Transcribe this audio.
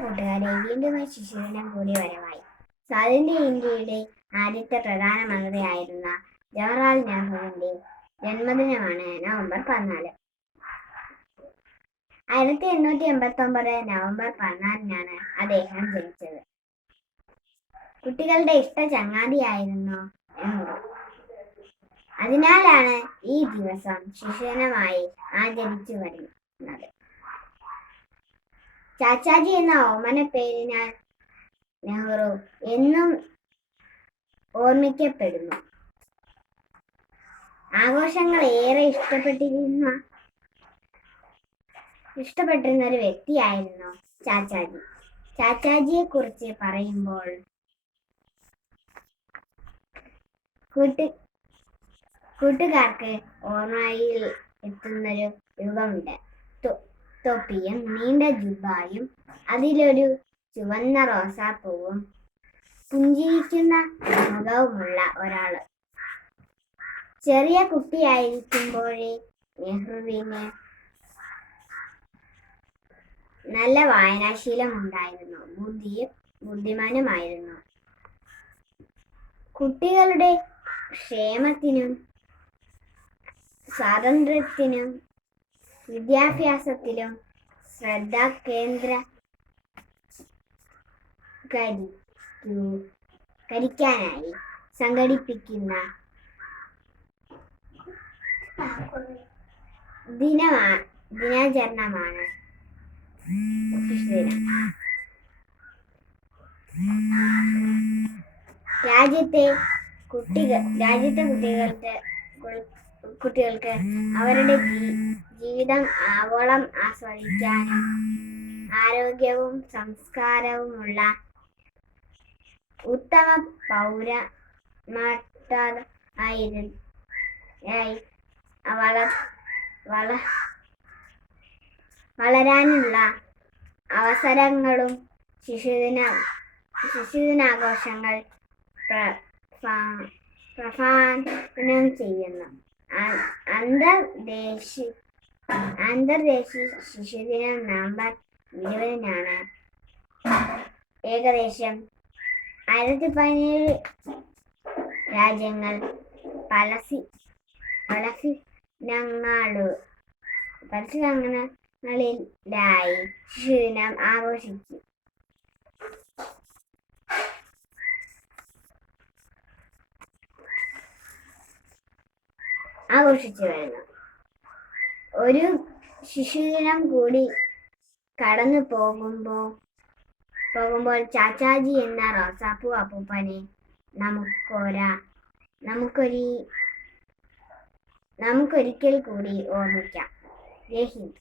കൂട്ടുകാരെ, വീണ്ടും ഒരു ശിശുദിനം കൂടി വരവായി. സ്വാതന്ത്ര്യ ഇന്ത്യയുടെ ആദ്യത്തെ പ്രധാനമന്ത്രിയായിരുന്ന ജവഹർലാൽ നെഹ്റുവിന്റെ ജന്മദിനമാണ് നവംബർ 14. 1889 നവംബർ 14-നാണ് അദ്ദേഹം ജനിച്ചത്. കുട്ടികളുടെ ഇഷ്ട ചങ്ങാതിയായിരുന്നു നെഹ്റു. അതിനാലാണ് ഈ ദിവസം ശിശുദിനമായി ആചരിച്ചു വരുന്നത്. ചാച്ചാജി എന്ന ഓമന പേരിനാൽ നെഹ്റു എന്നും ഓർമ്മിക്കപ്പെടുന്നു. ആഘോഷങ്ങൾ ഏറെ ഇഷ്ടപ്പെട്ടിരുന്ന ഒരു വ്യക്തിയായിരുന്നു ചാച്ചാജി. ചാച്ചാജിയെ കുറിച്ച് പറയുമ്പോൾ കൂട്ടുകാർക്ക് ഓർമ്മയിൽ എത്തുന്നൊരു രൂപമുണ്ട്. തൊപ്പിയും നീണ്ട ജുബ്ബയും അതിലൊരു ചുവന്ന റോസാപ്പൂവും പുഞ്ചിരിക്കുന്ന മുഖവുമുള്ള ഒരാള്. ചെറിയ കുട്ടിയായിരിക്കുമ്പോഴേ നെഹ്റുവിന് നല്ല വായനാശീലം ഉണ്ടായിരുന്നു. ബുദ്ധിമാനുമായിരുന്നു. കുട്ടികളുടെ ക്ഷേമത്തിനും സ്വാതന്ത്ര്യത്തിനും വിദ്യാഭ്യാസത്തിലും ശ്രദ്ധ കേന്ദ്രീകരിക്കാനായി സംഘടിപ്പിക്കുന്ന ദിനാചരണമാണ് ശിശുദിനം. രാജ്യത്തെ കുട്ടികൾക്ക് അവരുടെ ജീവിതം ആവോളം ആസ്വദിക്കാനും ആരോഗ്യവും സംസ്കാരവുമുള്ള ഉത്തമ പൗരന്മാരായി വളരാനുള്ള അവസരങ്ങളും ശിശുദിനാഘോഷങ്ങൾ പ്രദാനം ചെയ്യുന്നു. അന്തർദേശീയ ശിശുദിനം നവംബർ 20-നാണ്. ഏകദേശം 1017 രാജ്യങ്ങൾ പലസ്തീനങ്ങളിലായി ശിശുദിനം ആഘോഷിച്ചു വരുന്നു. ഒരു ശിശുദിനം കൂടി കടന്നു പോകുമ്പോൾ ചാച്ചാജി എന്ന റോസാപ്പൂ അപ്പൂപ്പനെ നമുക്കൊരിക്കൽ കൂടി ഓർമ്മിക്കാം. ജയ് ഹിന്ദ്.